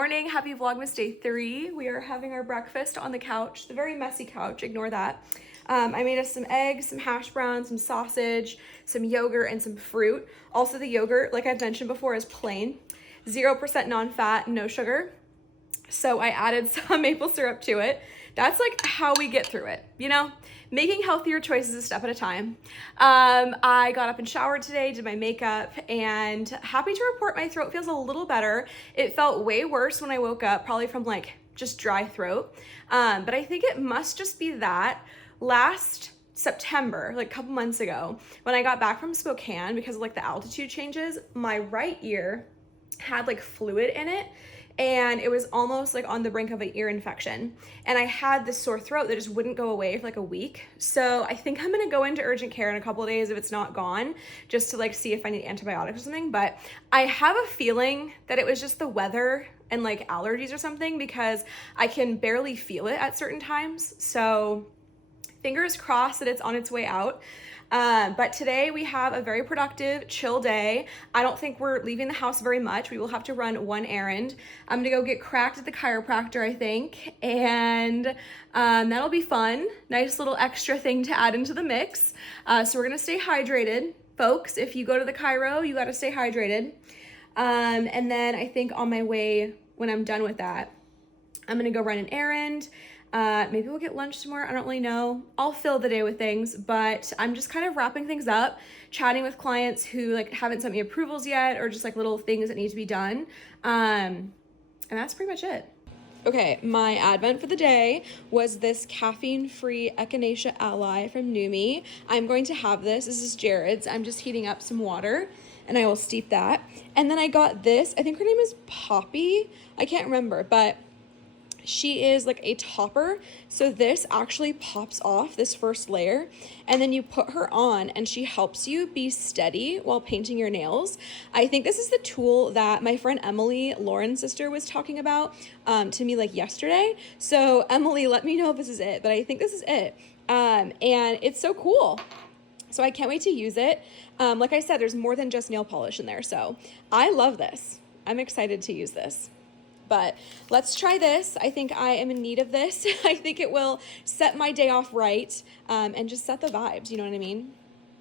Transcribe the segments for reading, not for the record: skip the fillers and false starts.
morning, happy Vlogmas day 3. We are having our breakfast on the couch, the very messy couch, ignore that. I made us some eggs, some hash browns, some sausage, some yogurt, and some fruit. Also the yogurt, like I've mentioned before, is plain, 0% non-fat, no sugar. So I added some maple syrup to it. That's like how we get through it, you know? Making healthier choices a step at a time. I got up and showered today, did my makeup, and happy to report my throat feels a little better. It felt way worse when I woke up, probably from like just dry throat. But I think it must just be that last September, like a couple months ago, when I got back from Spokane, because of like the altitude changes, my right ear had like fluid in it, and it was almost like on the brink of an ear infection. And I had this sore throat that just wouldn't go away for like a week. So I think I'm gonna go into urgent care in a couple of days if it's not gone, just to like see if I need antibiotics or something. But I have a feeling that it was just the weather and like allergies or something, because I can barely feel it at certain times. So fingers crossed that it's on its way out. But today we have a very productive, chill day. I don't think we're leaving the house very much. We will have to run one errand. I'm gonna go get cracked at the chiropractor, I think, and that'll be fun. Nice little extra thing to add into the mix. So we're gonna stay hydrated. Folks, if you go to the chiro, you gotta stay hydrated. And then I think on my way, when I'm done with that, I'm gonna go run an errand. Maybe we'll get lunch tomorrow. I don't really know. I'll fill the day with things, but I'm just kind of wrapping things up, chatting with clients who like haven't sent me approvals yet, or just like little things that need to be done. And that's pretty much it. Okay, my advent for the day was this caffeine-free Echinacea Ally from Numi. I'm going to have this. This is Jared's. I'm just heating up some water and I will steep that. And then I got this. I think her name is Poppy. I can't remember, but she is like a topper. So this actually pops off this first layer, and then you put her on and she helps you be steady while painting your nails. I think this is the tool that my friend Emily, Lauren's sister, was talking about to me like yesterday. So Emily, let me know if this is it, but I think this is it. And it's so cool. So I can't wait to use it. Like I said, there's more than just nail polish in there. So I love this. I'm excited to use this. But let's try this. I think I am in need of this. I think it will set my day off right, and just set the vibes, you know what I mean?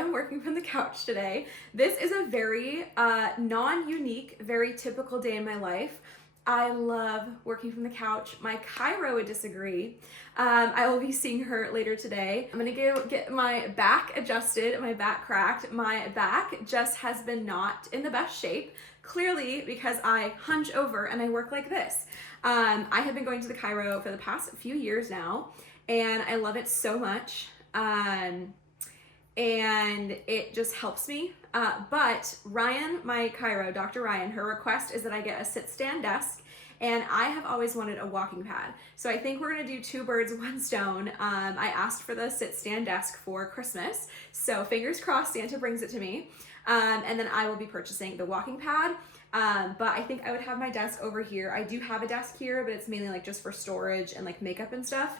I'm working from the couch today. This is a very non-unique, very typical day in my life. I love working from the couch. My chiro would disagree. I will be seeing her later today. I'm gonna go get my back adjusted, my back cracked. My back just has been not in the best shape, clearly because I hunch over and I work like this. I have been going to the chiro for the past few years now, and I love it so much. And it just helps me. But Ryan, my chiro, Dr. Ryan, her request is that I get a sit-stand desk, and I have always wanted a walking pad. So I think we're gonna do 2 birds, 1 stone. I asked for the sit-stand desk for Christmas, so fingers crossed Santa brings it to me. And then I will be purchasing the walking pad. But I think I would have my desk over here. I do have a desk here, but it's mainly like just for storage and like makeup and stuff.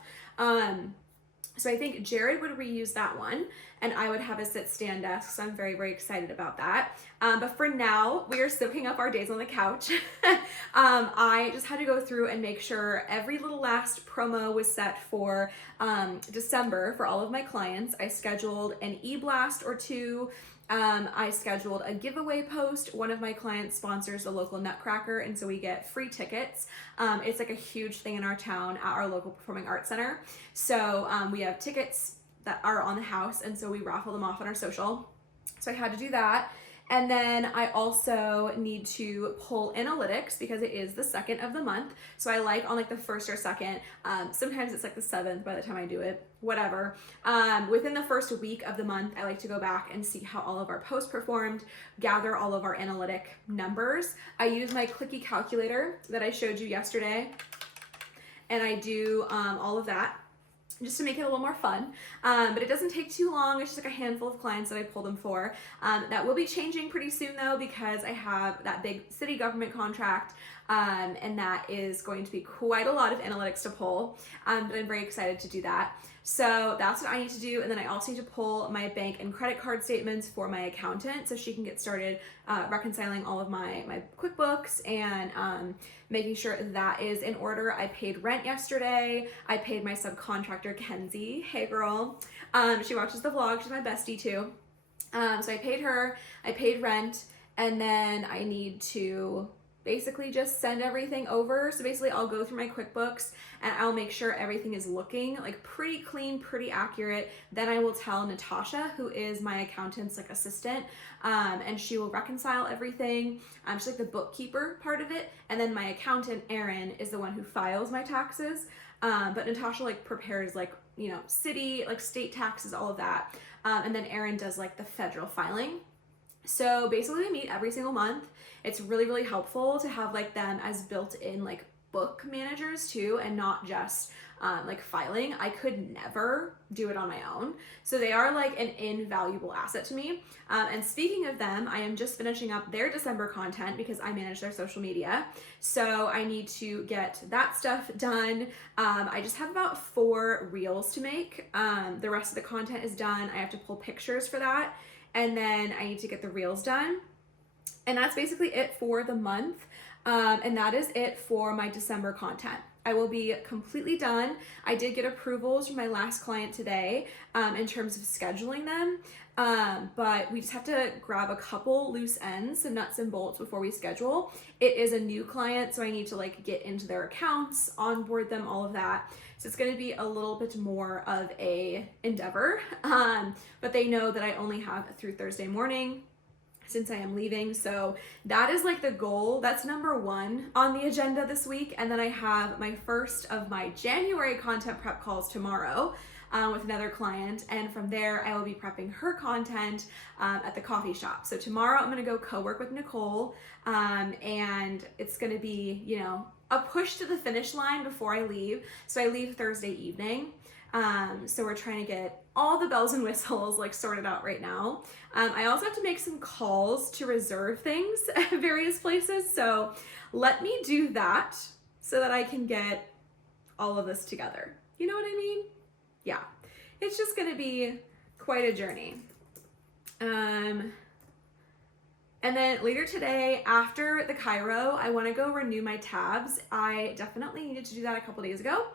So I think Jared would reuse that one, and I would have a sit-stand desk, so I'm very, very excited about that. But for now, we are soaking up our days on the couch. I just had to go through and make sure every little last promo was set for December for all of my clients. I scheduled an e-blast or 2. I scheduled a giveaway post. One of my clients sponsors the local Nutcracker, and so we get free tickets. It's like a huge thing in our town at our local performing arts center. So we have tickets that are on the house, and so we raffle them off on our social. So I had to do that. And then I also need to pull analytics because it is the 2nd of the month. So I like on like the 1st or 2nd, sometimes it's like the 7th by the time I do it, whatever. Within the first week of the month, I like to go back and see how all of our posts performed, gather all of our analytic numbers. I use my clicky calculator that I showed you yesterday, and I do all of that, just to make it a little more fun. But it doesn't take too long. It's just like a handful of clients that I pull them for. That will be changing pretty soon though, because I have that big city government contract and that is going to be quite a lot of analytics to pull, but I'm very excited to do that. So that's what I need to do. And then I also need to pull my bank and credit card statements for my accountant so she can get started reconciling all of my QuickBooks and making sure that is in order. I paid rent yesterday. I paid my subcontractor, Kenzie. Hey girl. She watches the vlog. She's my bestie too. So I paid her, I paid rent, and then I need to basically just send everything over. So basically I'll go through my QuickBooks and I'll make sure everything is looking like pretty clean, pretty accurate. Then I will tell Natasha, who is my accountant's like assistant, and she will reconcile everything. She's like the bookkeeper part of it. And then my accountant, Erin, is the one who files my taxes. But Natasha like prepares like, you know, city, like state taxes, all of that. And then Erin does like the federal filing. So basically we meet every single month. It's really, really helpful to have like them as built-in like book managers too, and not just like filing. I could never do it on my own. So they are like an invaluable asset to me. And speaking of them, I am just finishing up their December content because I manage their social media. So I need to get that stuff done. I just have about 4 reels to make. The rest of the content is done. I have to pull pictures for that. And then I need to get the reels done. And that's basically it for the month. And that is it for my December content. I will be completely done. I did get approvals from my last client today in terms of scheduling them. But we just have to grab a couple loose ends, some nuts and bolts before we schedule. It is a new client, so I need to like get into their accounts, onboard them, all of that. So it's going to be a little bit more of a endeavor. But they know that I only have through Thursday morning since I am leaving. So that is like the goal. That's number 1 on the agenda this week. And then I have my first of my January content prep calls tomorrow with another client. And from there, I will be prepping her content at the coffee shop. So tomorrow I'm going to go co-work with Nicole. And it's going to be, you know, a push to the finish line before I leave. So I leave Thursday evening. So we're trying to get all the bells and whistles like sorted out right now. I also have to make some calls to reserve things at various places. So let me do that so that I can get all of this together. You know what I mean? Yeah, it's just going to be quite a journey. And then later today, after the Chiro, I want to go renew my tabs. I definitely needed to do that a couple days ago.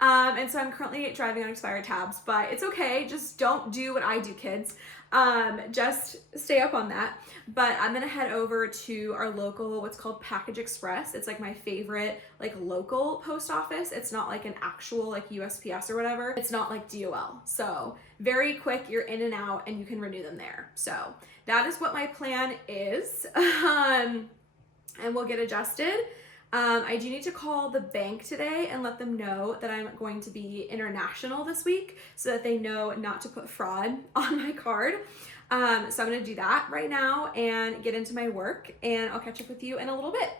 And so I'm currently driving on expired tabs, but it's okay. Just don't do what I do, kids. Just stay up on that. But I'm going to head over to our local, what's called Package Express. It's like my favorite, like local post office. It's not like an actual like USPS or whatever. It's not like DOL. So very quick, you're in and out and you can renew them there. So that is what my plan is. And we'll get adjusted. I do need to call the bank today and let them know that I'm going to be international this week so that they know not to put fraud on my card. So I'm going to do that right now and get into my work, and I'll catch up with you in a little bit.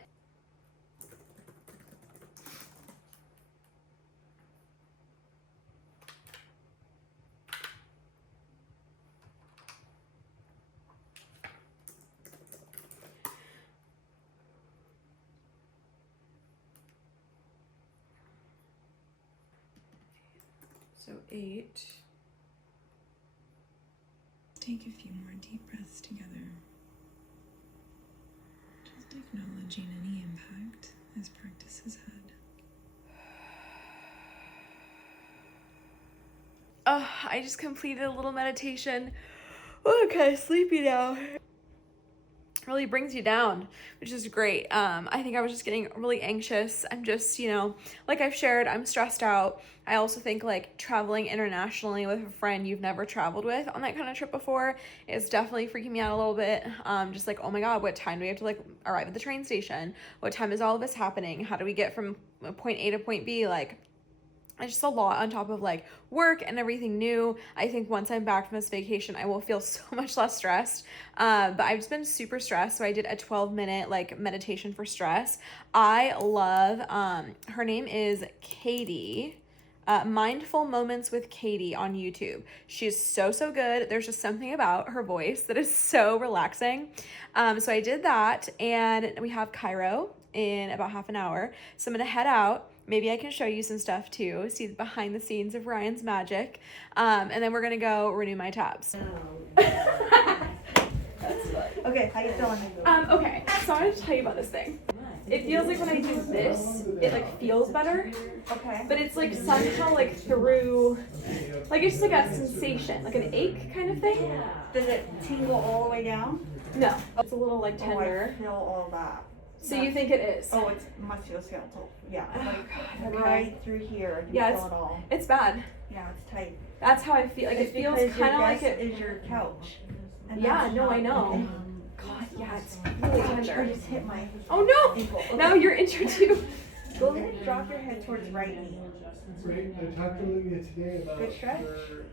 So 8. Take a few more deep breaths together. Just acknowledging any impact this practice has had. Oh, I just completed a little meditation. Oh, I'm kind of sleepy now. Really brings you down, which is great. I think I was just getting really anxious. I'm just, you know, like I've shared, I'm stressed out. I also think like traveling internationally with a friend you've never traveled with on that kind of trip before is definitely freaking me out a little bit. Just like, oh my God, what time do we have to like arrive at the train station? What time is all of this happening? How do we get from point A to point B? Like, it's just a lot on top of like work and everything new. I think once I'm back from this vacation, I will feel so much less stressed. But I've just been super stressed. So I did a 12-minute like meditation for stress. I love, her name is Katie. Mindful Moments with Katie on YouTube. She's so good. There's just something about her voice that is so relaxing. So I did that, and we have Chiro in about half an hour. So I'm gonna head out. Maybe I can show you some stuff too, see the behind the scenes of Ryan's magic. And then we're gonna go renew my tabs. Okay, how you feeling? Okay, so I wanted to tell you about this thing. It feels like when I do this, it like feels better. Okay. But it's like somehow like through, like it's just like a sensation, like an ache kind of thing. Does it tingle all the way down? No, it's a little like Oh, tender. I feel all that. So you think it is? Oh, it's musculoskeletal. Yeah. Oh, Like God, okay. right through here. You Yeah, feel it all. It's bad. Yeah, it's tight. That's how I feel. Like It's it feels because kind of your like desk it. is your couch. And Yeah, that's no, not I know. okay. God, yeah, it's really I tender. just hit my Oh no! ankle. Okay. Now you're injured too. Go ahead and drop your head towards right knee. Right, I talked to Olympia today about Good stretch.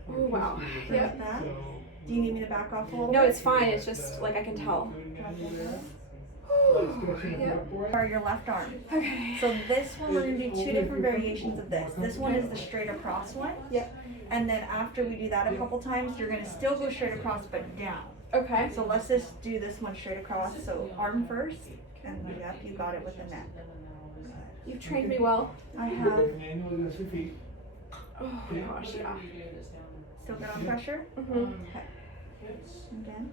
Oh wow. Like Yep. that. Do you need me to back off a little No, bit? it's fine. It's just like I can tell. Or your left arm. Okay. So this one, we're gonna do two different variations of this. This one is the straight across one. Yep. And then after we do that a couple times, you're gonna still go straight across but down. Okay. So let's just do this one straight across. So arm first, and yep, you got it with the neck. You've trained me well. I have. Manually lift your feet. Oh my gosh, yeah. Still good on pressure? Mhm. Okay. Again.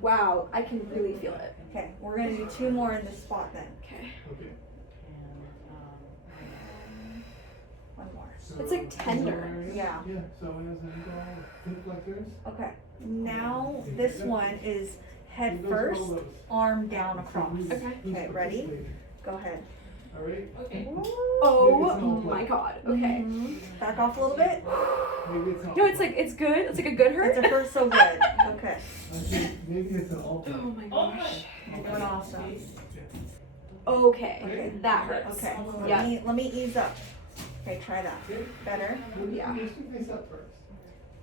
Wow, I can really feel it. Okay, we're gonna do two more in this spot then. Okay. Okay. One more. It's like tender. Yeah. Yeah, so as I go, think like this. Okay. Now this one is head first, arm down across. Okay. Okay, ready? Go ahead. Alright? Oh my god. Okay. Back off a little bit. Maybe it's not. No, it's like it's good. It's like a good hurt. It's a first so good. Okay. I think maybe it's an alternate. Oh my gosh. You're doing awesome. Okay. That hurts. Okay. Yeah. Let me ease up. Okay, try that. Better. Yeah. Lift your face up first.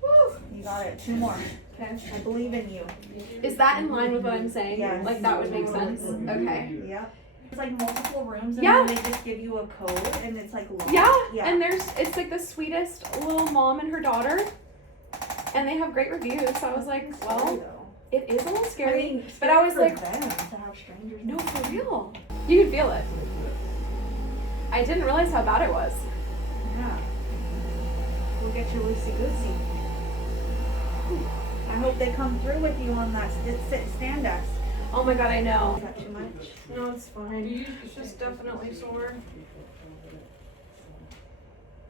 Woo. You got it. Two more. Okay. I believe in you. Is that in line with what I'm saying? Yes. Like that would make sense. Okay. Yep. There's like multiple rooms and Yeah. then they just give you a code and it's like locked. Yeah. Yeah. And it's like the sweetest little mom and her daughter, and they have great reviews. So I was like, well, it is a little scary, but I was for like, them to have strangers. no, for real. You can feel it. I didn't realize how bad it was. Yeah. We'll get you loosey goosey. I hope they come through with you on that sit stand desk. Oh my god, I know. Is that too much? No, it's fine. It's just definitely sore.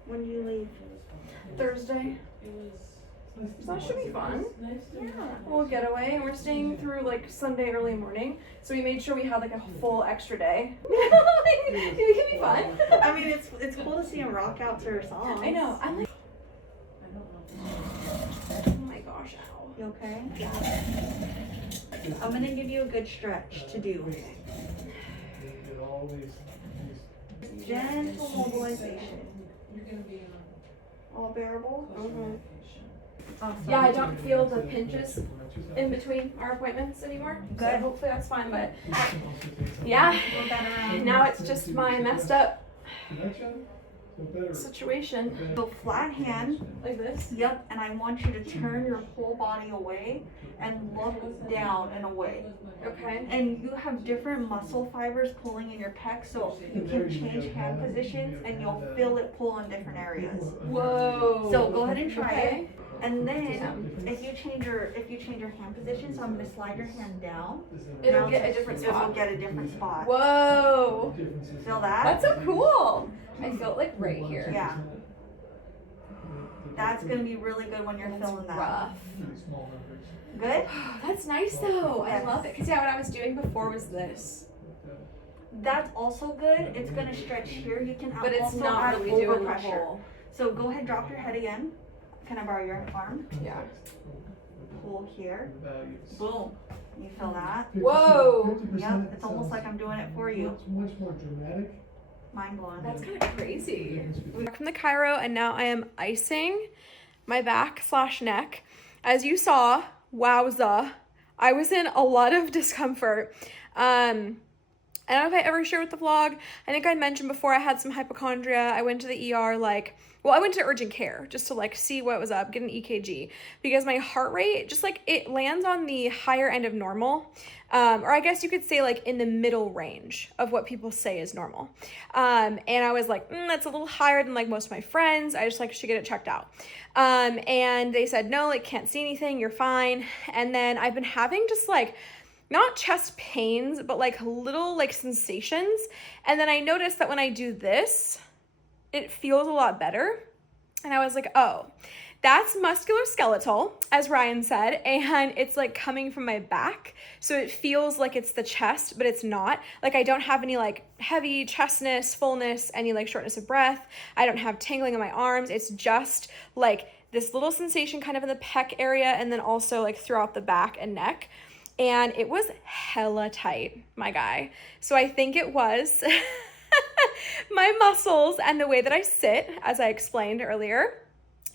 When do you leave? Thursday. So that should be fun. Yeah. A little getaway, and we're staying through like Sunday early morning, so we made sure we had like a full extra day. It can be fun. I mean, it's cool to see them rock out to her songs. I know. I'm like. Oh my gosh! Ow. You okay? I'm gonna give you a good stretch to do. And all these Gentle mobilization. All bearable? Mhm. Awesome. Yeah, I don't feel the pinches in between our appointments anymore. So Good. hopefully that's fine. But yeah, We're better now it's just my messed up connection, so better. situation. So flat hand. Like this. Yep. And I want you to turn your whole body away and look down and away. Okay. And you have different muscle fibers pulling in your pecs, so you can change hand positions and you'll feel it pull in different areas. Whoa. So go ahead and try Okay. it. And then if you change your hand position, so I'm gonna slide your hand down. It'll Now get a different It'll spot. get a different spot. Whoa. Feel that? That's so cool. I feel it like right here. Yeah. That's gonna be really good when you're feeling that. Rough. Small numbers. Good? That's nice though. I Yes. love it. Cause yeah, what I was doing before was this. That's also good. It's gonna stretch here. You can But it's also not add really doing the overpressure. whole. So go ahead, drop your head again. Can I borrow your arm? Yeah. Pull here. Values. Boom. You feel that? Whoa. 50% Yep. It's almost like I'm doing it for you. Much more dramatic. Mind blowing. That's kind of crazy. Back From the Chiro, and now I am icing my back/neck. As you saw, wowza, I was in a lot of discomfort. I don't know if I ever shared with the vlog. I think I mentioned before I had some hypochondria. I went to the ER I went to urgent care just to like see what was up, get an EKG, because my heart rate just like it lands on the higher end of normal. Or I guess you could say like in the middle range of what people say is normal. And I was like, that's a little higher than like most of my friends. I just like should get it checked out. And they said, no, like can't see anything, you're fine. And then I've been having just like not chest pains, but like little like sensations. And then I noticed that when I do this, it feels a lot better. And I was like, oh, that's musculoskeletal, as Ryan said, and it's like coming from my back. So it feels like it's the chest, but it's not. Like I don't have any like heavy chestness, fullness, any like shortness of breath. I don't have tingling in my arms. It's just like this little sensation kind of in the pec area and then also like throughout the back and neck. And it was hella tight, my guy. So I think it was my muscles and the way that I sit, as I explained earlier.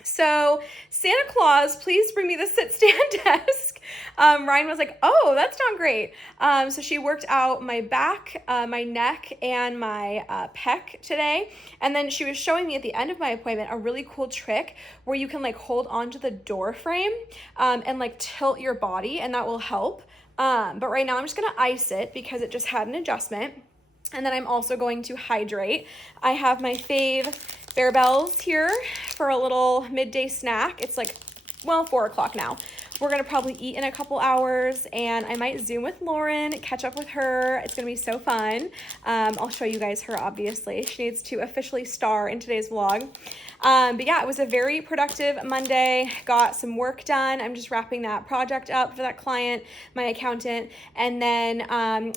So Santa Claus, please bring me the sit stand desk. Ryan was like, oh, that's not great. So she worked out my back, my neck, and my pec today. And then she was showing me at the end of my appointment a really cool trick where you can like hold onto the door frame and like tilt your body, and that will help. But right now I'm just gonna ice it because it just had an adjustment. And then I'm also going to hydrate. I have my fave Bear Bells here for a little midday snack. It's like, well, 4 o'clock now. We're gonna probably eat in a couple hours, and I might Zoom with Lauren, catch up with her. It's gonna be so fun. I'll show you guys her, obviously. She needs to officially star in today's vlog. But yeah, it was a very productive Monday. Got some work done. I'm just wrapping that project up for that client, my accountant, and then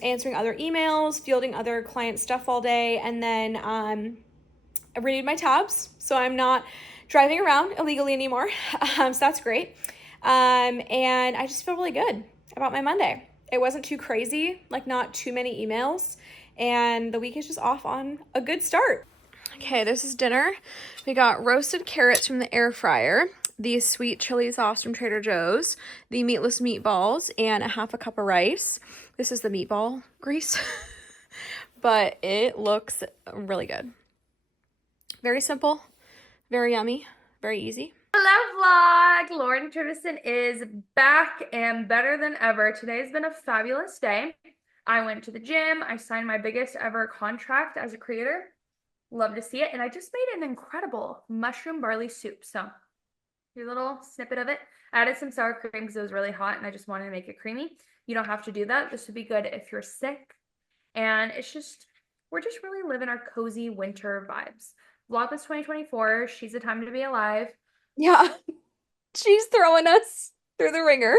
answering other emails, fielding other client stuff all day, and then I renewed my tabs, so I'm not driving around illegally anymore. So that's great. And I just feel really good about my Monday. It wasn't too crazy, like not too many emails, and the week is just off on a good start. Okay, this is dinner. We got roasted carrots from the air fryer, the sweet chili sauce from Trader Joe's, the meatless meatballs, and a half a cup of rice. This is the meatball grease, but it looks really good. Very simple, very yummy, very easy. Hello vlog! Lauren Trivison is back and better than ever. Today's been a fabulous day. I went to the gym. I signed my biggest ever contract as a creator. Love to see it. And I just made an incredible mushroom barley soup. So here's a little snippet of it. I added some sour cream because it was really hot and I just wanted to make it creamy. You don't have to do that. This would be good if you're sick. And it's just, we're just really living our cozy winter vibes. Vlogmas 2024, she's the time to be alive. Yeah, she's throwing us through the ringer.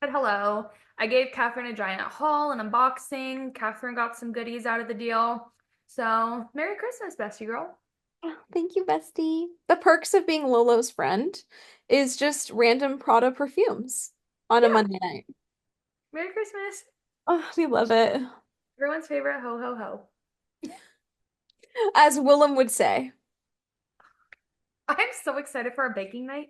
But hello. I gave Catherine a giant haul and unboxing. Catherine got some goodies out of the deal. So, Merry Christmas, bestie girl. Oh, thank you, bestie. The perks of being Lolo's friend is just random Prada perfumes on a Monday night. Merry Christmas. Oh, we love it. Everyone's favorite ho ho ho. As Willem would say. I'm so excited for our baking night.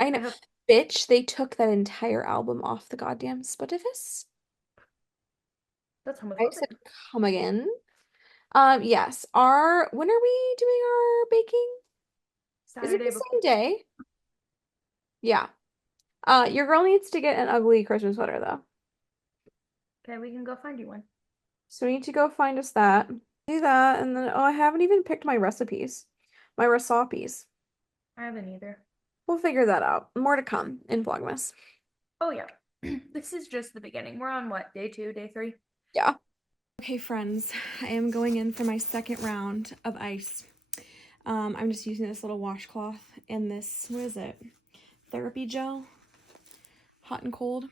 I know. Bitch, they took that entire album off the goddamn Spotify. That's I homophobic. said, come again. Yes. When are we doing our baking? Is it Saturday the same day? Yeah. Your girl needs to get an ugly Christmas sweater though. Okay, we can go find you one. So we need to go find us that. Do that, and then I haven't even picked my recipes. My recipes. I haven't either. We'll figure that out. More to come in Vlogmas. Oh yeah. This is just the beginning. We're on what, day 2, day 3? Yeah. Okay, friends, I am going in for my second round of ice. I'm just using this little washcloth and this, what is it? Therapy gel, hot and cold.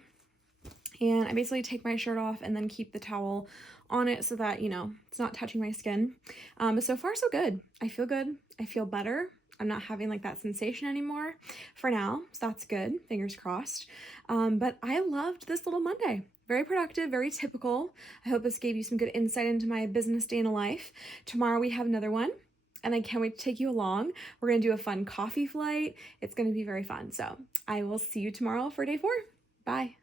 And I basically take my shirt off and then keep the towel on it so that, you know, it's not touching my skin. But so far, so good. I feel good. I feel better. I'm not having like that sensation anymore for now. So that's good. Fingers crossed. But I loved this little Monday. Very productive, very typical. I hope this gave you some good insight into my business day in a life. Tomorrow we have another one, and I can't wait to take you along. We're going to do a fun coffee flight. It's going to be very fun. So I will see you tomorrow for day 4. Bye.